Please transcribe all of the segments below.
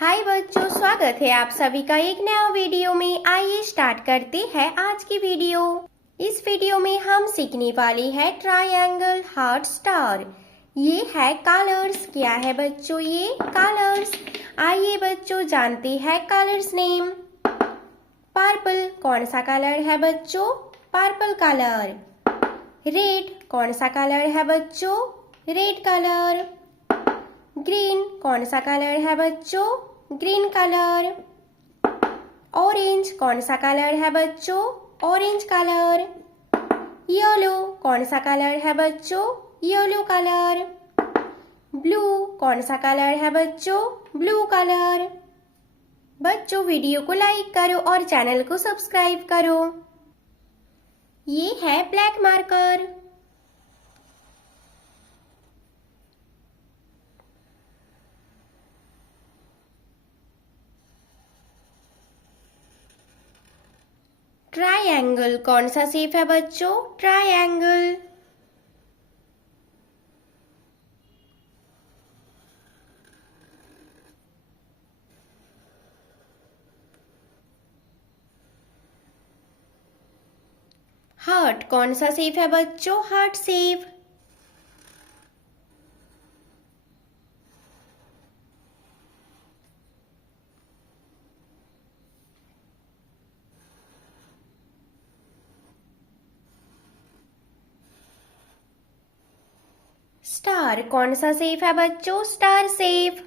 हाय बच्चों, स्वागत है आप सभी का एक नया वीडियो में। आइए स्टार्ट करते हैं आज की वीडियो। इस वीडियो में हम सीखने वाले हैं ट्रायंगल, हार्ट, स्टार। ये है कलर्स। क्या है बच्चों? ये कलर्स। आइए बच्चों जानते हैं कलर्स नेम। पर्पल कौन सा कलर है बच्चों? Purple colour. रेड कौन सा कलर है बच्चों? Red colour. ग्रीन कौन सा कलर है बच्चों? Green colour. ऑरेंज कौन सा कलर है बच्चों? Orange colour. येलो कौन सा कलर है बच्चों? Yellow colour. ब्लू कौन सा कलर है बच्चों? Blue colour. बच्चों वीडियो को लाइक करो और चैनल को सब्सक्राइब करो। ये है ब्लैक मार्कर। ट्रायंगल कौन सा शेप है बच्चों? ट्रायंगल। हार्ट कौन सा शेप है बच्चों? Heart shape. स्टार कौन सा शेप है बच्चों? Star shape.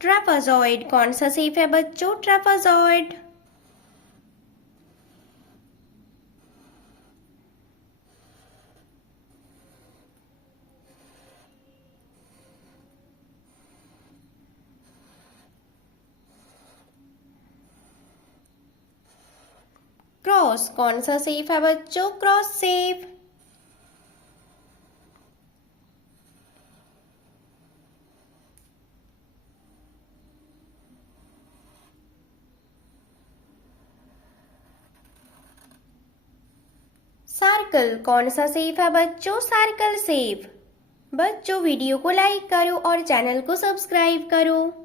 ट्रेपेजॉइड कौन सा शेप है बच्चों? ट्रेपेजॉइड। क्रॉस कौन सा शेप है बच्चों? Cross shape. सर्कल कौन सा शेप है बच्चों? Circle shape. बच्चों वीडियो को लाइक करो और चैनल को सब्सक्राइब करो।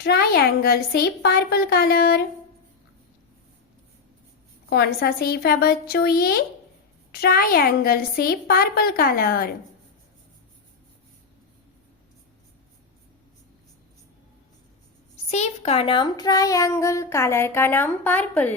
Triangle shape purple colour. कौन सा शेप है बच्चों? ये triangle shape purple colour. Shape का नाम ट्रायंगल, कलर का नाम purple.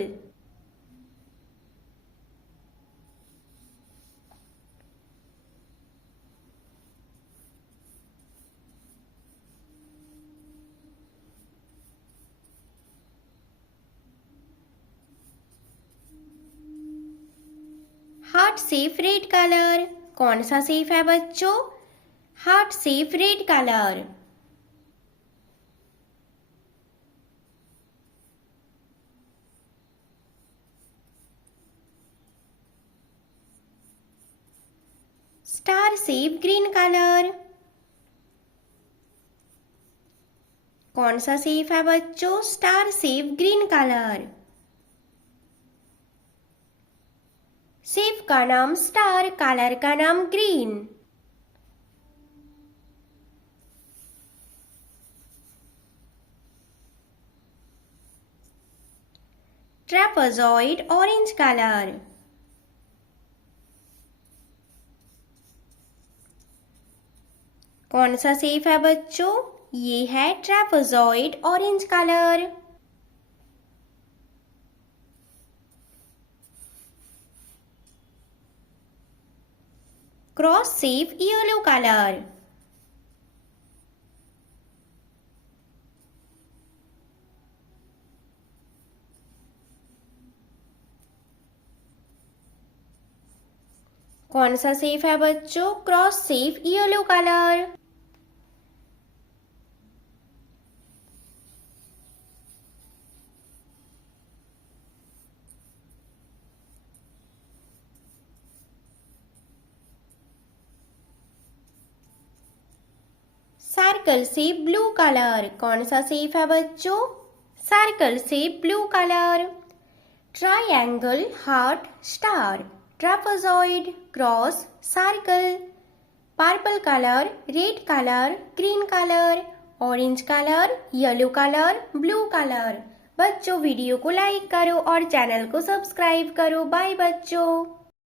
Heart shape red colour. कौन सा शेप है बच्चों? Heart shape red colour. Star shape green colour. कौन सा शेप है बच्चों? Star shape green colour. Shape का नाम स्टार, कलर का नाम ग्रीन। Trapezoid orange colour. कौन सा शेप है बच्चों? ये है trapezoid orange colour. Cross shape yellow colour. कौन सा शेप है बच्चों? Cross shape yellow colour. Circle shape blue colour, कौन सा शेप है बच्चों? Circle shape blue colour. Triangle, heart, star, trapezoid, cross, circle. Purple colour, red colour, green colour, orange colour, yellow colour, blue colour. बच्चों video को like करो और channel को subscribe करो। बाय बच्चों।